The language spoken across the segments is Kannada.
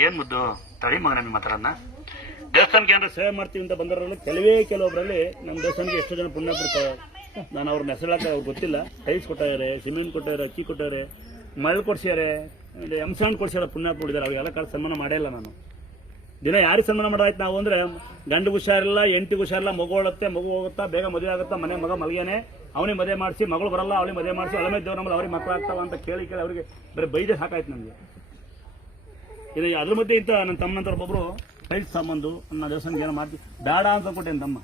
ಏನ್ ಮುದ್ದು? ತಳಿ ಮಗನ ಹತ್ರನ ದೇವಸ್ಥಾನಕ್ಕೆ ಏನಾರ ಸೇವೆ ಮಾಡ್ತೀವಿ ಅಂತ ಬಂದವರಲ್ಲಿ ಕೆಲವೇ ಕೆಲವೊಬ್ಬರಲ್ಲಿ ನಮ್ಮ ದೇವಸ್ಥಾನಕ್ಕೆ ಎಷ್ಟು ಜನ ಪುಣ್ಯ ಕೊಡ್ತಾರೆ ನಾನು ಅವ್ರ ಹೆಸರಾಕ ಅವ್ರಿಗೆ ಗೊತ್ತಿಲ್ಲ. ಟೈಲ್ಸ್ ಕೊಟ್ಟಾರೆ ಸಿಮೆಂಟ್ ಕೊಟ್ಟಾರೆ ಅಕ್ಕಿ ಕೊಟ್ಟಾರೆ ಮರಳು ಕೊಡ್ಸ್ಯಾರೆ ಎಂಸಾಂಡ್ ಕೊಡ್ಸ್ಯಾರ ಪುಣ್ಯ ಕೊಡಿದಾರೆ ಅವ್ರಿಗೆಲ್ಲ ಕಾಲ ಸನ್ಮಾನ ಮಾಡೇ ಇಲ್ಲ ನಾನು. ದಿನ ಯಾರಿಗೆ ಸನ್ಮಾನ ಮಾಡೋದಾಯ್ತು ನಾವು ಅಂದ್ರೆ ಗಂಡು ಹುಷಾರಿಲ್ಲ ಎಂಟಿಗೆ ಹುಷಾರಿಲ್ಲ, ಮಗು ಹೊಳುತ್ತೆ ಮಗು ಹೋಗುತ್ತಾ, ಬೇಗ ಮದುವೆ ಆಗುತ್ತಾ, ಮನೆ ಮಗ ಮಲಗೇನೆ ಅವನಿಗೆ ಮದುವೆ ಮಾಡಿಸಿ, ಮಗಳು ಬರಲ್ಲ, ಅವಳಿಗೆ ಮದುವೆ ಮಾಡಿಸಿ ಅಳಮೆ ದೇವ್ರ ನಮ್ಮಲ್ಲಿ ಅವ್ರಿಗೆ ಮಕ್ಕಳು ಆಗ್ತಾವ ಅಂತ ಕೇಳಿ ಕೇಳಿ ಅವರಿಗೆ ಬರೀ ಬೈದೆ ಸಾಕಾಯ್ತು ನನಗೆ ಇದು ಅದ್ರ ಮಧ್ಯೆ ಇಂತ ನನ್ನ ತಮ್ಮನಂತರ ಒಬ್ಬೊಬ್ರು ಟೈಲ್ಸ್ ಸಾಮಾನು ನನ್ನ ದೇವಸ್ಥಾನಕ್ಕೆ ಏನೋ ಮಾಡ್ತೀವಿ ಬೇಡ ಅಂತ ಕೊಟ್ಟೆ ತಮ್ಮ.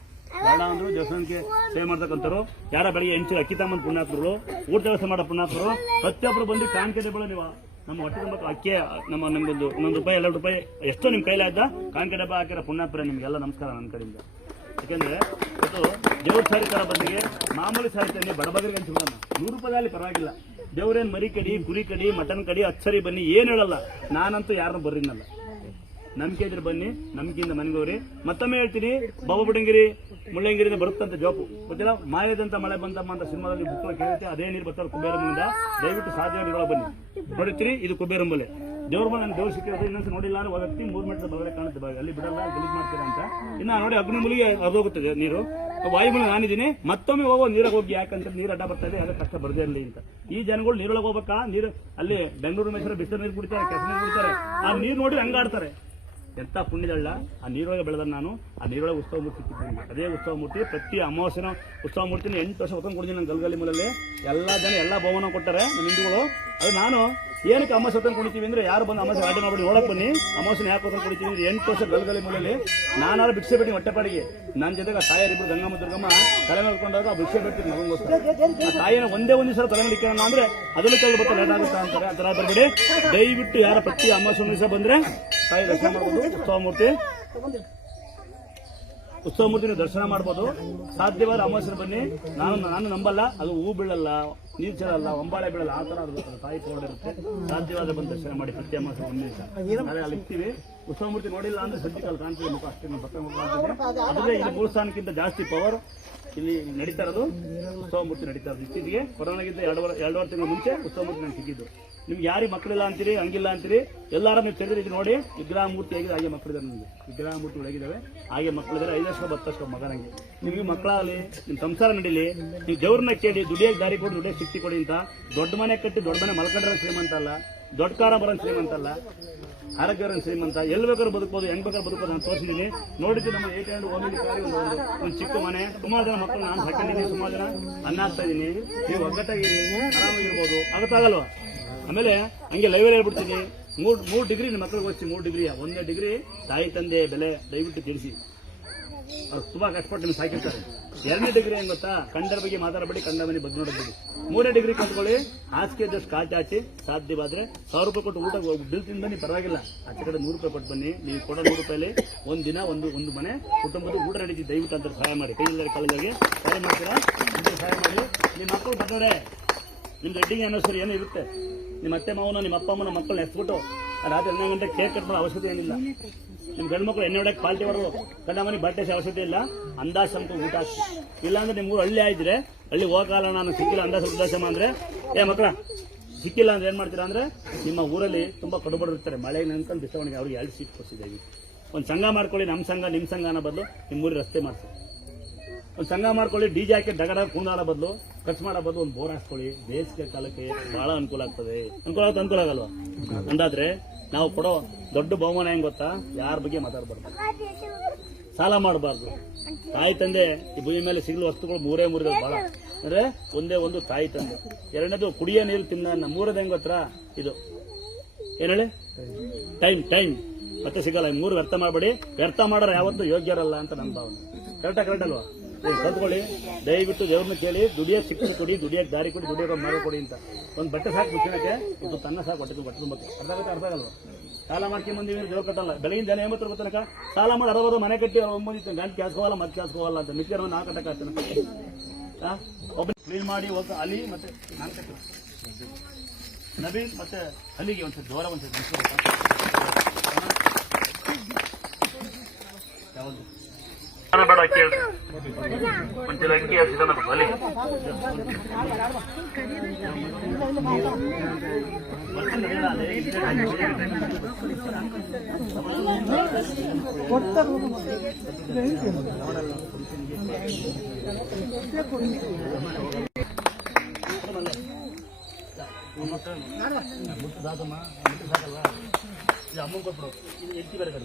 ಬೇಡ ಅಂದ್ರು ದೇವಸ್ಥಾನಕ್ಕೆ ಸೇವೆ ಮಾಡ್ತಕ್ಕಂಥವ್ರು. ಯಾರ ಬೆಳಿಗ್ಗೆ ಎಂಚು ಅಕ್ಕಿ ತಮ್ಮನ ಪುಣ್ಯಾತ್ಮರು ಊಟ ವ್ಯವಸ್ಥೆ ಮಾಡೋ ಪುಣ್ಯಾತ್ಮರು ಪ್ರತಿಯೊಬ್ಬರು ಬಂದು ಕಾಣಿಕೆ ಬೆಳೆ ನೀವು. ನಮ್ಮ ಹೊಟ್ಟೆ ತುಂಬ ಅಕ್ಕಿ, ನಮ್ಮ ನಮ್ಗೊಂದು ಒಂದೊಂದು ರೂಪಾಯಿ, ಎರಡು ರೂಪಾಯಿ, ಎಷ್ಟೋ ನಿಮ್ಮ ಕೈಲಾದ ಕಾಣಿಕೆ ಡಬ್ಬ ಹಾಕಿರೋ ಪುಣ್ಯಾತ್ರ ನಿಮಗೆಲ್ಲ ನಮಸ್ಕಾರ ನನ್ನ ಕಡೆಯಿಂದ. ಯಾಕೆಂದ್ರೆ ಇದು ದೇವ್ರ ಬಂದಿಗೆ ಬದಲಿಗೆ ಮಾಮೂಲಿ ಸಾರಿತಲ್ಲಿ ಬಡಬಗರಿಗೆ ಹೇಳೋಣ ನೂರು ರೂಪಾಯಿ ಪರವಾಗಿಲ್ಲ. ದೇವ್ರೇನ್ ಮರಿ ಕಡಿ, ಕುರಿ ಕಡಿ, ಮಟನ್ ಕಡಿ ಅಚ್ಚರಿ ಬನ್ನಿ, ಏನ್ ಹೇಳಲ್ಲ. ನಾನಂತೂ ಯಾರನ್ನೂ ಬರ್ರಿನಲ್ಲ ನಂಬಿಕೆ ಇದ್ರೆ ಬನ್ನಿ, ನಂಬಿಕೆಯಿಂದ ಮನೆಗೋರಿ ಮತ್ತೊಮ್ಮೆ ಹೇಳ್ತೀನಿ, ಬಾಬಾ ಬುಡಂಗಿರಿ ಮುಳ್ಳಂಗಿರಿಂದ ಬರುತ್ತಂತ ಜೋಪು. ಗೊತ್ತಿಲ್ಲ? ಮಾಯದಂತ ಮಳೆ ಬಂತಮ್ಮ ಅಂತ ಸಿನಿಮಾದಲ್ಲಿ ಬುಕ್ಲ ಕೇಳುತ್ತೆ ಅದೇ ನೀರು ಬರ್ತಾರೆ ಕುಬೇರಮ್ಮನಿಂದ ದಯವಿಟ್ಟು ಸಾಧ್ಯ ಬನ್ನಿ. ನೋಡುತ್ತೀರಿ ಇದು ಕುಬೇರಂಬಲೆ ದೇವ್ರ ಬಂದು ನನ್ನ ದೇವ್ರು ಸಿಕ್ಕಿರೋದು ಇನ್ನೊಂದು ನೋಡಿಲ್ಲ ಅಂದ್ರೆ ಒಂದು ವ್ಯಕ್ತಿ ಮೂರು ಮೀಟರ್ ಬಗ್ಗೆ ಕಾಣುತ್ತೆ ಅಲ್ಲಿ ಬಿಡಲ್ಲ, ಗಲೀಜ್ ಮಾಡ್ತೀರಾ ಅಂತ. ಇನ್ನ ನೋಡಿ ಅದು ಅರ್ಧೋಗುತ್ತದೆ ನೀರು. ವಾಯುಮೂಲ ನಾನಿದ್ದೀನಿ. ಮತ್ತೊಮ್ಮೆ ಹೋಗೋ ನೀರಾಗ ಹೋಗಿ ಯಾಕಂತ ನೀರು ಅಡ್ಡ ಬರ್ತಾ ಇದೆ ಅದಕ್ಕೆ ಕಷ್ಟ ಬರದೇ ಇರಲಿ ಅಂತ. ಈ ಜನಗಳು ನೀರೊಳಗೆ ಹೋಗ್ಬೇಕಾ? ನೀರು ಅಲ್ಲಿ ಬೆಂಗಳೂರು, ಮೈಸೂರು ಬಿಸಿಲು ನೀರು ಕುಡಿತಾರೆ ಕೆಸ ನೀರು ಕುಡಿತಾರೆ. ಆ ನೀರು ನೋಡಿ ಹಂಗಾಡ್ತಾರೆ ಎಂತ ಪುಣ್ಯದಳ್ಳ ಆ ನೀರೊಳಗೆ ಬೆಳೆದ ನಾನು. ಆ ನೀರೊಳಗೆ ಉತ್ಸವ ಮೂರ್ತಿ ಅದೇ ಉತ್ಸವ ಮೂರ್ತಿ, ಪ್ರತಿ ಅಮಾವಾಸ್ಯನ ಉತ್ಸವ ಮೂರ್ತಿನ ಎಂಟು ವರ್ಷ ಹೊತ್ಕೊಂಡು ಕೊಡ್ತೀನಿ ನಾನು ಗಲ್ಗಲಿ ಮೂಲಲ್ಲಿ. ಎಲ್ಲ ಜನ ಎಲ್ಲ ಬಹುಮಾನ ಕೊಟ್ಟಾರೆ ನಮ್ಮ ಹಿಂದೂಗಳು ಅದು ನಾನು ಏನಕ್ಕೆ ಅಮ್ಮ ಸತ್ತಂ ಕುಣಿತೀವಿ ಅಂದ್ರೆ ಯಾರು ಬಂದು ಅಮಾವಾಸ್ಯ ಆಟ ಮಾಡಿ ನೋಡಕ್ ಬನ್ನಿ. ಅಮಾವಾಸ್ಯನ ಯಾಕೆ ಹೊತ್ಕೊಂಡು ಕುಡಿತೀವಿ ಅಂದ್ರೆ ಎಂಟು ವರ್ಷ ಗಲ್ಗಲಿ ಮೂಲಲ್ಲಿ ನಾನಾರು ಭಿಕ್ಷೆ ಬಿಟ್ಟು ಹೊಟ್ಟೆಪಾಡಿಗೆ ನನ್ನ ಜೊತೆಗೆ ಆ ತಾಯರಿಬ್ರು ಗಂಗಮ್ಮ, ದುರ್ಗಮ್ಮ, ತಲೆ ಆ ಭಿಕ್ಷೆ ಬಿಡ್ತೀನಿ ಮಗಂಗೋಸ್ಕರ. ಆ ತಾಯಿನ ಒಂದೇ ಒಂದು ಸಲ ತಲೆ ಇಕ್ಕೋಣ ಅಂದ್ರೆ ಅದನ್ನು ಕೇಳಿ ಬರ್ತಾ ಲೇಟ್ ಆಗುತ್ತಾ ಅಂತಾರೆ ಆ ಥರ ಬರ್ಬೇಡಿ. ದಯವಿಟ್ಟು ಯಾರ ಪ್ರತಿ ಅಮಾವಾಸ್ಯ ದಿವಸ ಬಂದ್ರೆ ತಾಯಿ ದರ್ಶನ ಮಾಡ್ಬೋದು ಉತ್ಸವ ಮೂರ್ತಿ. ಉತ್ಸವ ಮೂರ್ತಿನ ದರ್ಶನ ಮಾಡ್ಬೋದು. ಸಾಧ್ಯವಾದ ಅಮಾವಾಸ್ಯ ಬನ್ನಿ. ನಾನು ನಾನು ನಂಬಲ್ಲ, ಅದು ಹೂ ಬೀಳಲ್ಲ, ನೀರು ಚೆಲ್ಲಲ್ಲ, ಒಂಬಾಳೆ ಬೀಳಲ್ಲ, ಆ ಇರುತ್ತೆ ತಾಯಿ ತೋಡ ಇರುತ್ತೆ. ಸಾಧ್ಯವಾದ ಬಂದು ದರ್ಶನ ಮಾಡಿ ಪ್ರತಿ ಅಮಾವಾಸ್ಯ ದಿವಸ. ನಾಳೆ ಅಲ್ಲಿ ಇರ್ತೀವಿ. ಉತ್ಸವ ಮೂರ್ತಿ ನೋಡಿಲ್ಲ ಅಂದ್ರೆ ಸದ್ಯಕಾಲ ಕಾಣ್ತೀವಿ ಮುಖ, ಅಷ್ಟೇ ನಮ್ಮ ಪಕ್ಕ ಮುಖ ಇಲ್ಲಿ ಮೂರು ಜಾಸ್ತಿ ಪವರ್ ಇಲ್ಲಿ ನಡೀತಾ ಇರೋದು. ಉತ್ಸವ ಮೂರ್ತಿ ನಡೀತಾ ಇರೋದು. ಇತ್ತೀಚೆಗೆ ಕೊರೋನಾಗಿದ್ದ ಎರಡು ವಾರ ತಿಂಗಳ ಮುಂಚೆ ಉತ್ಸವ ಮೂರ್ತಿ ನನಗೆ ಸಿಕ್ಕಿದ್ದು ನಿಮ್ಗೆ ಯಾರಿಗೆ ಮಕ್ಕಳಿಲ್ಲ ಅಂತೀರಿ, ಹಂಗಿಲ್ಲ ಅಂತೀರಿ, ಎಲ್ಲಾರು ನೀವು ತೆಗೆದ್ರೆ ಇದು ನೋಡಿ. ವಿಗ್ರಹ ಮೂರ್ತಿ ಆಗಿದೆ, ಹಾಗೆ ಮಕ್ಕಳಿದ್ದಾರೆ ನಿಮಗೆ. ವಿಗ್ರಹ ಮೂರ್ತಿ ಒಳಗಿದ್ದಾವೆ, ಹಾಗೆ ಮಕ್ಕಳಿದ್ದಾರೆ. ಐದಷ್ಟು ಬತ್ತಷ್ಟು ನಂಗೆ ನಿಮಗೆ ಮಕ್ಕಳಾಗಲಿ ನಿಮ್ಮ ಸಂಸಾರ ನಡೀಲಿ, ನೀವು ದೇವ್ರನ್ನ ಕೇಳಿ ದುಡಿಯೋಕೆ ದಾರಿ ಕೊಡಿ ದುಡಿಯೋಕೆ ಶಕ್ತಿ ಕೊಡಿ ಅಂತ, ದೊಡ್ಡ ಮನೆ ಕಟ್ಟಿ ದೊಡ್ಡ ಮನೆ ಮಲ್ಕೊಂಡ್ರೆ ಶ್ರೀಮಂತ ಅಲ್ಲ, ದೊಡ್ಡ ಕಾರ ಬರೋ ಶ್ರೀಮಂತ ಅಲ್ಲ ಆರೋಗ್ಯರ ಶ್ರೀಮಂತ, ಎಲ್ಲಿ ಬೇಕಾದ್ರೂ ಬದುಕಬಹುದು ಹೆಂಗ್ ಬೇಕಾದ್ರೂ ಬದುಕೋದು ನಾನು ತೋರಿಸಿದ್ದೀನಿ ನೋಡಿದ್ದು ನಮ್ಮ ಏಟ್ ಹ್ಯಾಂಡ್ ಒಂದು ಚಿಕ್ಕ ಮನೆ. ಸುಮಾರು ಜನ ಮಕ್ಕಳು, ನಾನು ಹಾಕಿದ್ದೀನಿ ಸುಮಾರು ಜನ. ಅನ್ನ ಹಾಕ್ತಾ ಇದ್ದೀನಿ. ನೀವು ಒಗ್ಗಟ್ಟಾಗಿ ಆರಾಮಾಗಿರ್ಬೋದು. ಆಗತ್ತಾಗಲ್ವಾ? ಆಮೇಲೆ ಹಂಗೆ ಲೈವ್ ಹೇಳ್ಬಿಡ್ತೀನಿ. ಮೂರ್ ಮೂರು ಡಿಗ್ರಿ ನಿಮ್ಮ ಮಕ್ಕಳಿಗೆ ಓದಿಸಿ ಮೂರು ಡಿಗ್ರಿ ಒಂದನೇ ಡಿಗ್ರಿ ತಾಯಿ ತಂದೆ ಬೆಲೆ ದಯವಿಟ್ಟು ತಿಳಿಸಿ. ಅವ್ರು ತುಂಬ ಕಷ್ಟಪಟ್ಟು ನಿಮ್ಗೆ ಸಾಕಿರ್ತಾರೆ ಎರಡನೇ ಡಿಗ್ರಿ ಏನು ಗೊತ್ತಾ? ಕಂಡರ ಬಗ್ಗೆ ಮಾತಾಡಬೇಡಿ ಕಂಡ ಮನೆ ಬಗ್ಗೆ ನೋಡಬೇಡಿ. ಮೂರನೇ ಡಿಗ್ರಿ ಕಟ್ಕೊಳ್ಳಿ ಹಾಸಿಗೆ ಜಸ್ಟ್ ಕಾಚಿ ಹಾಕಿ ಸಾಧ್ಯವಾದ್ರೆ ಸಾವಿರ ರೂಪಾಯಿ ಕೊಟ್ಟು ಊಟ ಬಿಲ್ ತಿಂದು ಬನ್ನಿ, ಪರವಾಗಿಲ್ಲ. ಆಚೆ ಕಡೆ ನೂರು ರೂಪಾಯಿ ಕೊಟ್ಟು ಬನ್ನಿ, ನೀವು ಕೊಡೋ ನೂರು ರೂಪಾಯಲ್ಲಿ ಒಂದು ದಿನ ಒಂದು ಒಂದು ಮನೆ ಕುಟುಂಬದ ಊಟ ನಡೀತಿ ದಯವಿಟ್ಟು ಅಂತ ಸಹಾಯ ಮಾಡಿ. ಕೈಯಲ್ಲಿ ಕಾಲದಲ್ಲಿ ಸಹಾಯ ಮಾಡ್ತೀರಾ? ಸಹಾಯ ಮಾಡಿ. ನಿಮ್ಮ ಮಕ್ಕಳು ಬಂದವರೇ ನಿಮ್ಮ ಅನ್ನೋ ಸರಿ ಏನೋ ಇರುತ್ತೆ. ನಿಮ್ಮ ಅತ್ತೆ ಮಾವನ, ನಿಮ್ಮ ಅಪ್ಪ ಅಮ್ಮನ, ಮಕ್ಕಳನ್ನ ಎತ್ಬಿಟ್ಟು ರಾತ್ರಿ ಹನ್ನೊಂದು ಗಂಟೆ ಕೇಕ್ ಕಟ್ ಅವಶ್ಯಕತೆ ಏನಿಲ್ಲ. ನಿಮ್ಮ ಗಂಡು ಮಕ್ಕಳು ಎಣ್ಣೆ ಹೊಡಕ್ಕೆ ಪಾಲ್ಟಿ ಬರೋದು ಗಂಡ ಮನೆ ಬಟ್ಟೆ ಅವಶ್ಯಕತೆ ಇಲ್ಲ. ಅಂದಾಜ್ ಊಟ ಇಲ್ಲಾಂದ್ರೆ ನಿಮ್ಮ ಊರು ಹಳ್ಳಿ ಆಯ್ದ್ರೆ ಹಳ್ಳಿ ಹೋಗಲ್ಲ ನಾನು, ಸಿಕ್ಕಿಲ್ಲ ಅಂದಾಜ್ ಉದ್ದಾಸಮ ಅಂದ್ರೆ ಏ ಮಕ್ಕಳ ಸಿಕ್ಕಿಲ್ಲ ಅಂದ್ರೆ ಏನ್ ಮಾಡ್ತೀರಾ? ಅಂದ್ರೆ, ನಿಮ್ಮ ಊರಲ್ಲಿ ತುಂಬಾ ಕಡುಬಡಿರ್ತಾರೆ ಮಳೆ ನೆನ್ಕೊಂಡು ಬಿಸವಣಿಗೆ ಅವ್ರಿಗೆ ಎರಡು ಸೀಟ್ ಕೊಡ್ಸಿದ್ದೀವಿ. ಒಂದು ಸಂಘ ಮಾಡ್ಕೊಳ್ಳಿ ನಮ್ಮ ಸಂಘ ನಿಮ್ಮ ಸಂಘ ಅನ್ನೋ ಬದಲು ನಿಮ್ಮ ಊರಿಗೆ ರಸ್ತೆ ಮಾಡಿಸಿ. ಒಂದು ಸಂಘ ಮಾಡ್ಕೊಳ್ಳಿ ಡಿಜೆ ಹಾಕಿ ಡಗಡ ಕುಂದಾಡೋ ಬದಲು, ಖರ್ಚು ಮಾಡೋ ಬದಲು ಒಂದು ಬೋರ್ ಹಾಕ್ಸ್ಕೊಳ್ಳಿ. ಬೇಸಿಗೆ ಕಾಲಕ್ಕೆ ಬಹಳ ಅನುಕೂಲ ಆಗ್ತದೆ. ಅನುಕೂಲ ಆಗುತ್ತೆ, ಅನುಕೂಲ ಆಗಲ್ವ? ಅಂದಾದ್ರೆ ನಾವು ಕೊಡೋ ದೊಡ್ಡ ಬಹುಮಾನ ಹೆಂಗ್ ಗೊತ್ತಾ? ಯಾರ ಬಗ್ಗೆ ಮಾತಾಡ್ಬಾರ್ದು. ಸಾಲ ಮಾಡಬಾರ್ದು. ತಾಯಿ, ತಂದೆ, ಈ ಭೂಮಿ ಮೇಲೆ ಸಿಗಲು ವಸ್ತುಗಳು ಮೂರೇ ಮೂರಿದೆ ಬಹಳ. ಅಂದ್ರೆ ಒಂದೇ ಒಂದು ತಾಯಿ, ತಂದೆ. ಎರಡನೇದು ಕುಡಿಯೋ ನೀರು ತಿನ್ನ ಮೂರದು ಹೆಂಗ್ ಇದು. ಏನ್ ಹೇಳಿ? Time time. ಮತ್ತೆ ಸಿಗಲ್ಲ ಮೂರು ವ್ಯರ್ಥ ಮಾಡಬೇಡಿ. ವ್ಯರ್ಥ ಮಾಡೋರು ಯಾವತ್ತೂ ಯೋಗ್ಯರಲ್ಲ ಅಂತ ನನ್ನ ಭಾವನೆ. ಕರೆಕ್ಟಾ ಕರೆಕ್ಟ್ ಅಲ್ವಾ? ಕಲ್ತ್ಕೊಳ್ಳಿ ದಯವಿಟ್ಟು ದೇವ್ರನ್ನ ಕೇಳಿ, ದುಡಿಯೋ ಶಿಕ್ಷಣ ಕೊಡಿ ದುಡಿಯೋಕೆ ದಾರಿ ಕೊಡಿ ದುಡಿಯೋಕೆ ಮರ ಕೊಡಿ ಅಂತ. ಒಂದು ಬಟ್ಟೆ ಸಾಕು ಮುಚ್ಚಿನಕ್ಕೆ, ಇದು ತನ್ನ ಸಾಕು, ಹೊಟ್ಟೆ ಬಟ್ಟೆ ತುಂಬಕ್ಕೆ, ಅರ್ಧ ಆಗುತ್ತೆ, ಅರ್ಧ ಆಗಲ್ವ? ಸಾಲ ಮಾಡ್ಕೊಂಡ್ ಮೇಲೆ ದೇವ್ರ ಕಟ್ಟಲ್ಲ. ಬೆಳಗಿನ ಜನ ರೂಪಾಯಿ ತನಕ ಸಾಲ ಮಾಡಿ ಅರವತ್ತು ಮನೆ ಕಟ್ಟಿ ಒಂಬತ್ತು ಗಂಟು ಕ್ಯಾಸ್ಕೋವಲ್ಲ ಮತ್ತೆ ಕ್ಯಾಸ್ಕೋವಲ್ಲ ಅಂತ. ಮಿಕ್ಕಿರೋ ನಾ ಕಟ್ಟಕ್ಕೆ ಒಬ್ಬ ಕ್ಲೀನ್ ಮಾಡಿ ಹೋಗಿ ಅಲ್ಲಿ ಮತ್ತೆ ನಾನು ನವೀನ್ ಮತ್ತೆ ಅಲ್ಲಿಗೆ ಒಂದ್ಸತಿ ಜ್ವರ ಒಂದ್ಸತಿ ಯಾವುದು ಬೇಡ ಕೇಳ್ರಿ ಅಕ್ಕಿ ಹಸಿದನ ಅಲ್ಲಿ. ಮುಟ್ಟದಾದಮ್ಮ ಮುಟ್ಟು ಕೊಟ್ಬಿಡು. ಇದು ಎತ್ತಿ ಬೇರೆ ಕಡೆ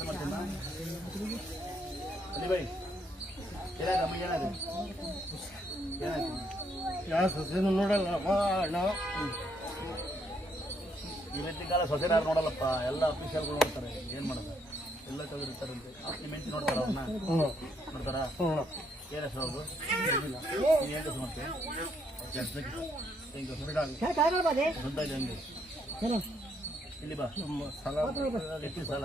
ಮಾಡ್ತೀಯಮ್ಮ ಅಲ್ಲಿ ಬೈ ಏನಾಯ್ತು ಅಮ್ಮಗೆ ಏನಾಯ್ತು ಏನಾಯ್ತು ಯಾವ ಸೊಸೆನೂ ನೋಡಲ್ಲ ಅಣ್ಣ ಇವತ್ತಿನ ಕಾಲ ಸೊಸೆನಾರು ನೋಡಲ್ಲಪ್ಪ ಎಲ್ಲ ಅಫಿಷಿಯಲ್ಗಳು ನೋಡ್ತಾರೆ ಏನು ಮಾಡೋದು ಎಲ್ಲ ತೆಗೆದಿರ್ತಾರಂತೆ ನಿಮ್ಮ ಹೆಂಡತಿ ನೋಡ್ತಾರ ಅವ್ರನ್ನ ಹ್ಞೂ ನೋಡ್ತಾರಾ ಹ್ಞೂ ಏನು ಹೆಸರು ಅವ್ರದ್ದು ನೀನು ಏನು ಕೆಲಸ ಮಾಡ್ತೀಯ ಹೆಂಗೆ ಸ್ವಂತ ಇದೆ ಹಂಗೆ ಇಲ್ಲಿ ಬಾ. ನಮ್ಮ ಸಾಲ ಎಷ್ಟು ಸಾಲ.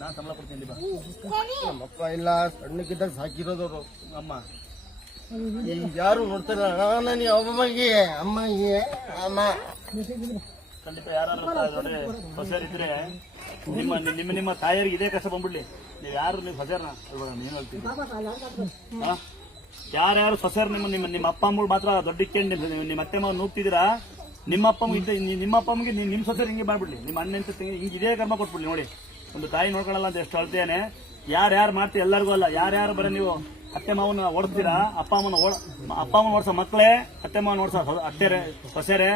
ನಾನು ಸಂಬಳ ಕೊಡ್ತೀನಿ ಇಲ್ಲಿ ಬಾ. ನಮ್ಮಪ್ಪ ಇಲ್ಲ ಸಣ್ಣಕ್ಕಿದ್ದಾಗ ಸಾಕಿರೋದವರು ಅಮ್ಮ. ಈಗ ಯಾರು ನೋಡ್ತಾರ ನಾನು ಅಮ್ಮಗೆ ಅಮ್ಮಗೆ ಅಮ್ಮ ಖಂಡಿತ ಯಾರು ನೋಡಿ ಹೊಸರಿದ್ರೆ ನಿಮ್ಮ ನಿಮ್ಮ ನಿಮ್ಮ ತಾಯಿಯರಿಗೆ ಇದೇ ಕಷ್ಟ ಬಂದ್ಬಿಡ್ಲಿ. ನೀವು ಯಾರು ನೀವು ಹೊಸರ್ನ ಇವಾಗ ನೀನು ಹೇಳ್ತೀನಿ. ಹಾ? ಯಾರ್ಯಾರು ಸೊಸೆರ್ ನಿಮ್ಮ ನಿಮ್ಮ ನಿಮ್ಮ ಅಪ್ಪ ಅಮ್ಮಗಳು ಮಾತ್ರ ದೊಡ್ಡ ಇಟ್ಕೊಂಡು ನಿಮ್ಮ- ಅತ್ತೆ ಮಾವ ನೂಗ್ತಿದ್ದೀರಾ ನಿಮ್ಮ ಅಪ್ಪ ಇದ್ದ ನಿಮ್ಮ ಅಪ್ಪ ಅಮ್ಮಗೆ ನಿಮ್ಮ ಸೊಸೆರ್ ಹಿಂಗೆ ಮಾಡ್ಬಿಡ್ಲಿ. ನಿಮ್ಮ ಅಣ್ಣ ಅಂತ ಹಿಂಗೆ ಇದೇ ಕರ್ಮ ಕೊಟ್ಬಿಡ್ಲಿ ನೋಡಿ. ಒಂದು ತಾಯಿ ನೋಡ್ಕೊಳ್ಳಲ್ಲ ಅಂತ ಎಷ್ಟು ಅಳ್ತೇನೆ. ಯಾರ್ಯಾರು ಮಾಡ್ತೀವಿ ಎಲ್ಲರಿಗೂ ಅಲ್ಲ. ಯಾರ್ಯಾರು ಬರ ನೀವು ಅತ್ತೆ ಮಾವನ ಓಡಿಸ್ತೀರಾ? ಅಪ್ಪ ಅಮ್ಮನ ಓಡ ಅಪ್ಪ ಅಮ್ಮನ ಓಡಿಸೋ ಮಕ್ಕಳೇ ಅತ್ತೆ ಮಾವನ ಓಡಿಸೋ ಅತ್ತೆ ಅತ್ತೆರೆ, ಸೊಸೆರೆ.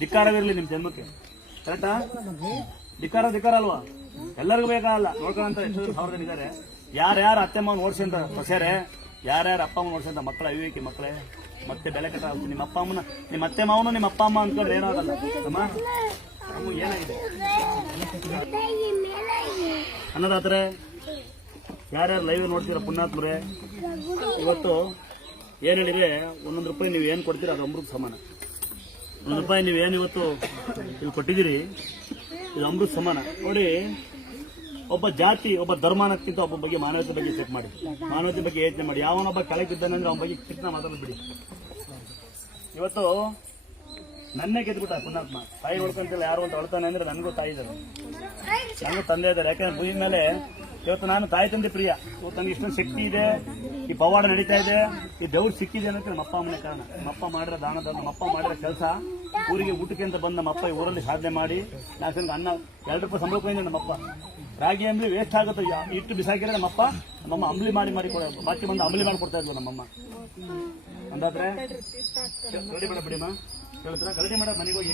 ಧಿಕ್ಕಾರವಿರಲಿ ನಿಮ್ಮ ಜನ್ಮಕ್ಕೆ. ಕರೆಕ್ಟಾ ಧಿಕ್ಕಾರ ಧಿಕ್ಕಾರ ಅಲ್ವಾ? ಎಲ್ಲರಿಗೂ ಬೇಕಾಗಲ್ಲ. ನೋಡ್ಕೊಂತ ಎಷ್ಟು ಸಾವಿರ ಜನ ಇದ್ದಾರೆ. ಯಾರ್ಯಾರು ಅತ್ತೆ ಮಾವನ ಓಡಿಸಿ ಅಂತ ಸೊಸೆರೆ, ಯಾರ್ಯಾರು ಅಪ್ಪ ಅಮ್ಮನ ಅಂತ ಮಕ್ಕಳ ಅವಿವೇಕಿ ಮಕ್ಕಳೇ, ಮತ್ತೆ ಬೆಲೆ ಕಟ್ಟ ನಿಮ್ಮ ಅಪ್ಪ ಅಮ್ಮನ, ನಿಮ್ಮ ಅತ್ತೆ ಮಾವನು ನಿಮ್ಮ ಅಪ್ಪ ಅಮ್ಮ ಅಂದ್ಕೊಂಡ್ರೆ ಏನಾಗಲ್ಲ. ಅಮ್ಮ ಏನಾಗಿದೆ? ಅನ್ನದಾತ್ರೆ, ಯಾರ್ಯಾರು ಲೈವ್ ನೋಡ್ತೀರ ಪುಣ್ಯಾತ್ಮರೇ? ಇವತ್ತು ಏನು ಹೇಳಿದ್ರೆ, ಒಂದೊಂದು ರೂಪಾಯಿ ನೀವು ಏನು ಕೊಡ್ತೀರ ಅದು ಅಮೃತ ಸಮಾನ. ರೂಪಾಯಿ ನೀವು ಏನು ಇವತ್ತು ಇಲ್ಲಿ ಕೊಟ್ಟಿದ್ದೀರಿ? ಇದು ಅಮೃತ ಸಮಾನ. ನೋಡಿ, ಒಬ್ಬ ಜಾತಿ, ಒಬ್ಬ ಧರ್ಮಾನಕ್ಕಿಂತ ಒಬ್ಬ ಬಗ್ಗೆ ಮಾನವತೆ ಬಗ್ಗೆ ಚೆಕ್ ಮಾಡಿ. ಮಾನವತೆ ಬಗ್ಗೆ ಯೋಚನೆ ಮಾಡಿ. ಯಾವನೊಬ್ಬ ಕಳೆಗಿದ್ದಾನೆ ಅಂದ್ರೆ ಅವನ ಬಗ್ಗೆ ಚಿಕ್ಕನ ಮಾತಾಡ್ಬಿಡಿ. ಇವತ್ತು ನನ್ನೇ ಗೆದ್ಬಿಟ್ಟ ಪುಣ್ಯಾತ್ಮ. ತಾಯಿ ಹೊಡ್ಕೊಂತಿಲ್ಲ ಯಾರು ಅಂತ ಹೊಳ್ತಾನೆ ಅಂದ್ರೆ ನನಗೂ ತಾಯಿ ಇದ್ದಾರೆ ನನಗೂ ತಂದೆ ಇದ್ದಾರೆ ಯಾಕಂದ್ರೆ ಭೂಮಿ ಮೇಲೆ ಇವತ್ತು ನಾನು ತಾಯಿ ತಂದೆ ಪ್ರಿಯ. ಇವತ್ತು ನನಗೆ ಇಷ್ಟೊಂದು ಶಕ್ತಿ ಇದೆ. ಈ ಪವಾಡ ನಡೀತಾ ಇದೆ. ಈ ಬೆವ್ರು ಸಿಕ್ಕಿದೆ ಅನ್ನೋಕೆ ನಮ್ಮ ಅಪ್ಪ ಅಮ್ಮನ ಕಾರಣ. ನಮ್ಮಪ್ಪ ಮಾಡಿರೋ ದಾನದ ನಮ್ಮಪ್ಪ ಮಾಡಿರೋ ಕೆಲಸ ಊರಿಗೆ ಊಟಕ್ಕೆ ಅಂತ ಬಂದ ನಮ್ಮಪ್ಪ ಈ ಊರಲ್ಲಿ ಸಾಧನೆ ಮಾಡಿ. ನಾನು ಅನ್ನ, ಎರಡು ರೂಪಾಯಿ ಸಂಬಳ ಕೊಯ್ದು ನಮ್ಮಪ್ಪ ರಾಗಿ ಅಂಬ್ಲಿ ವೇಸ್ಟ್ ಆಗುತ್ತೆ. ಇಟ್ಟು ಬಿಸಾಕಿದ್ರೆ ನಮ್ಮಪ್ಪ ನಮ್ಮಮ್ಮ ಅಂಬಲಿ ಮಾಡಿ ಮಾಡಿ ಕೊಡ ಬಾಕಿ ಬಂದು ಅಂಬ್ಲಿ ಮಾಡಿ ಕೊಡ್ತಾ ಇದ್ವು ನಮ್ಮಮ್ಮ ಅಂದಾದ್ರೆ ಬಿಡಿಮ್ಮ ಮಾಡ, ಮನೆಗೆ ಹೋಗಿ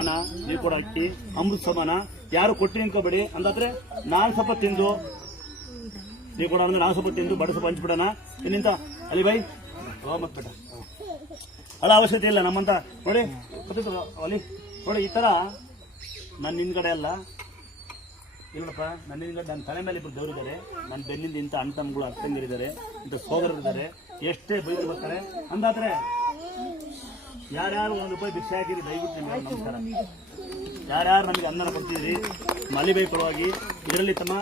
ಮನ ನೀವು ಕೂಡ ಅಕ್ಕಿ ಅಮೃತ ಸಮಾನ. ಯಾರು ಕೊಟ್ಟು ಅನ್ಕೋಬೇಡಿ. ಅಂದಾದ್ರೆ ನಾನ್ ಸ್ವಲ್ಪ ತಿಂದು ನೀವು ಕೂಡ ಅಂದ್ರೆ ನಾನ್ ಸ್ವಲ್ಪ ತಿಂದು ಬಡ ಸ್ವಲ್ಪ ಹಂಚ್ಬಿಡೋಣ. ಇನ್ನಿಂತ, ಅಲ್ಲಿ ಬೈ. ಮತ್ಬೇಡ ಅಲ್ಲ, ಅವಶ್ಯಕತೆ ಇಲ್ಲ, ನಮ್ಮಂತ. ನೋಡಿ ಅಲ್ಲಿ, ನೋಡಿ, ಈ ತರ ನನ್ನ ಹಿಂದ್ಗಡೆ ಅಲ್ಲ. ಇಲ್ಲಪ್ಪ ನನ್ನ ಹಿಂದ್ಗಡೆ ನನ್ನ ತಲೆ ಮೇಲೆ ಇಬ್ಬರು ದೇವರಿದ್ದಾರೆ ನನ್ನ ಬೆನ್ನಿಂದ ಇಂಥ ಅಣ್ಣ ತಮ್ಮಗಳು ಅಕ್ಕಂದಿರಿದ್ದಾರೆ, ಇಂಥ ಸೋದರರಿದ್ದಾರೆ. ಎಷ್ಟೇ ಬೈದು ಬರ್ತಾರೆ. ಅಂದಾದ್ರೆ ಯಾರ್ಯಾರು ಒಂದು ರೂಪಾಯಿ ಭಿಕ್ಷೆ ಹಾಕಿರಿ, ದಯವಿಟ್ಟು ನಿಮಗೆ ನಮಸ್ಕಾರ. ಯಾರ್ಯಾರು ನಮಗೆ ಅನ್ನನ ಕೊಡ್ತಿದ್ರಿ ಮಲಿಬೈ ಪರವಾಗಿ ಇದರಲ್ಲಿ ತಮ್ಮ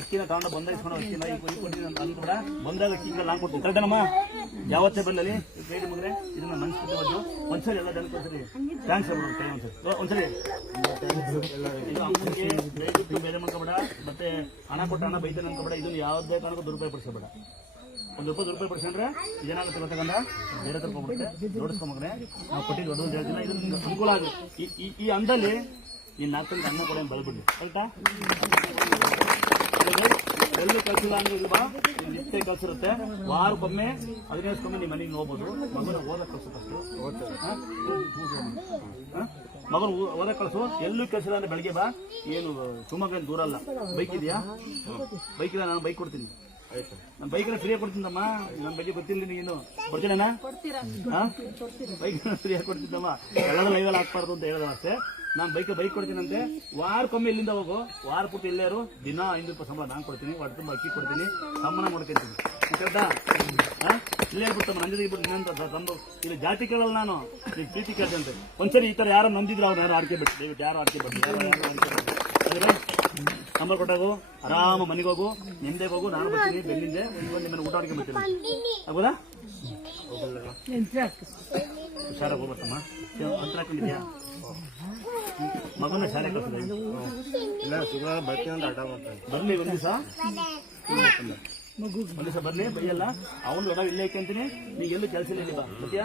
ಅಕ್ಕಿನ ತಗೊಂಡು ಬಂದಾಯಿಸ್ಕೊಂಡು ಅಕ್ಕಿನ ಕೊಟ್ಟಿದ್ದೀನಿ ಅಂತ ಕೂಡ ಬಂದಾಗ ಅಕ್ಕಿಗಳು ನಾನು ಕೊಡ್ತೀನಿ ಕರೆಕ್ಟನಮ್ಮ ಯಾವತ್ತೇ ಬಂದಲ್ಲಿ ಬೇಡಿ ಮಗರೆ ಇದನ್ನ ಮನ್ಸಿಗೆ ಬಂದು ಒಂದ್ಸರಿ ಎಲ್ಲ ಜನಕ್ಕೆ ಒಂದ್ಸರಿ ಥ್ಯಾಂಕ್ಸ್ ಅವರು ಒಂದ್ಸರಿ. ಒಂದ್ಸರಿ. ಬೇರೆ ಮಾಡ್ಕೊಬೇಡ ಮತ್ತೆ ಹಣ ಕೊಟ್ಟ ಹಣ ಬೈತಾನೆ ಅನ್ಕೋಬೇಡ ಇದನ್ನು ಯಾವುದೇ ಕಾರಣಕ್ಕೂ ದುರುಪಯೋಗ ಪಡಿಸಬೇಡ ಒಂದು ರೂಪಾಯಿ ರೂಪಾಯಿ ಪಡಿಸ್ಕೊಂಡ್ರೆ ಇದೇನಾಗುತ್ತೆ ಗೊತ್ತಾಗಂದ್ರೆ ಬೇರೆ ಹತ್ರ ಹೋಗ್ಬಿಡುತ್ತೆ ಜೋಡಿಸ್ಕೊಂಬಗ್ರೆ ನಾವು ಕೊಟ್ಟಿದ್ದು ದೊಡ್ಡ ಹೇಳ್ತಿಲ್ಲ ಇದು ನಿಮ್ಗೆ ಅನುಕೂಲ ಆಗುತ್ತೆ. ಈ, ಈ- ಅಂದಲ್ಲಿ ಈ ನಾಲ್ಕು ಅನ್ನ ಕೂಡ ಬೆಳೆದ್ಬಿಡಿ ಕರೆಕ್ಟಾ ಎಲ್ಲೂ ಕಲ್ಸಿಲ್ಲ ಅಂದ್ರೆ ಇಲ್ಲಿ ಬಾ. ನಿತ್ಯ ಕಳ್ಸಿರುತ್ತೆ. ವಾರಕ್ಕೊಮ್ಮೆ ಹದಿನೈದಕ್ಕೊಮ್ಮೆ ನಿಮ್ಮ ಮನೆಗೆ ನೋಡ್ಬೋದು ಮಗನ ಓದ ಕಳ್ಸು ಫಸ್ಟ್ ಮಗನ ಓದ ಕಳ್ಸು. ಎಲ್ಲೂ ಕಳ್ಸಿಲ್ಲ ಅಂದ್ರೆ ಬೆಳಗ್ಗೆ ಬಾ. ಏನು ಶಿವಮೊಗ್ಗ ದೂರ ಅಲ್ಲ ಬೈಕ್ ಇದೆಯಾ? ಬೈಕ್ ಇಲ್ಲ ನಾನು ಬೈಕ್ ಕೊಡ್ತೀನಿ. ನಮ್ಮ ಬೈಕ್ ಫ್ರೀ ಕೊಡ್ತೀನಮ್ಮ ನಮ್ಮ ಬಗ್ಗೆ ಗೊತ್ತಿಲ್ಲ ನೀನು ಕೊಡ್ತೀನಣ್ಣ? ಬೈಕ್ ಫ್ರೀಯಾಗಿ ಕೊಡ್ತಿದ್ದಮ್ಮ. ಎಲ್ಲರೂ ಲೈವಲ್ಲಿ ಹಾಕ್ಬಾರ್ದು ಅಂತ ಹೇಳಿದ ಅಷ್ಟೇ. ನಾನು ಬೈಕ್ ಬೈಕ್ ಕೊಡ್ತೀನಂತೆ. ವಾರಕ್ಕೊಮ್ಮೆ ಇಲ್ಲಿಂದ ಹೋಗು. ವಾರ ಪುಟ್ಟು ಎಲ್ಲರೂ ದಿನ ಐನೂರು ರೂಪಾಯಿ ಸಂಬಳ ನಾನು ಕೊಡ್ತೀನಿ. ಒಟ್ಟು ತುಂಬ ಅಕ್ಕಿ ಕೊಡ್ತೀನಿ. ಸಂಬಳ ಮಾಡ್ಕೊತೀನಿ ಕರೆಕ್ಟಾ ಇಲ್ಲೇ ಬಿಡ್ತಮ್ಮ ನನ್ನ ಜೊತೆಗೆ ಬಿಟ್ಟು ಇಲ್ಲಿ ಜಾತಿ ಕೇಳಲ್ಲ ನಾನು. ಈಗ ಪ್ರೀತಿ ಕೇಳ್ತಂತೆ ಒಂದ್ಸರಿ ಈ ತರ ಯಾರು ನಂದಿದ್ರು ಅವ್ರು. ಯಾರು ಆರ್ಕೆ ಬಿಟ್ಟು ದಯವಿಟ್ಟು ಯಾರು ಆಡ್ಕೆ ಬಿಟ್ಟು ನಂಬರ್ ಕೊಟ್ಟಾಗು ಆರಾಮ ಮನೆಗೆ ಹೋಗು ನಿಮ್ದೆ ಹೋಗು ನಾನು ಬರ್ತೀನಿ ಬೆಳ್ಳಿಂದೆ ನಿಮ್ಮನ್ನ ಊಟ ಅಡಿಗೆ ಬರ್ತೀನಿ. ಆಗ್ಬೋದಾ? ಹುಷಾರಾಗಿ ಹೋಗ್ಬರ್ತಮ್ಮ ಅಂತರ ಹಾಕೊಂಡಿದ್ಯಾ? ಮಗನ ಶಾಲೆ ಕಳ್ಸಿದೆ. ಇಲ್ಲ ಬರ್ತೀನಿ ಅಂತ ಮಾಡ್ತಾನೆ ಬರ್ಲಿ ಒಂದ್ ದಿವಸ. ಒಂದ್ ದಿವಸ ಬರ್ಲಿ ಬೈಯಲ್ಲ. ಅವನು ದೊಡ್ಡ ಇಲ್ಲೇ ಇಕ್ಕಂತೀನಿ ನೀ ಎಲ್ಲೂ ಕೆಲಸ ಇಲ್ಲ. ಬಾ ಸತ್ಯ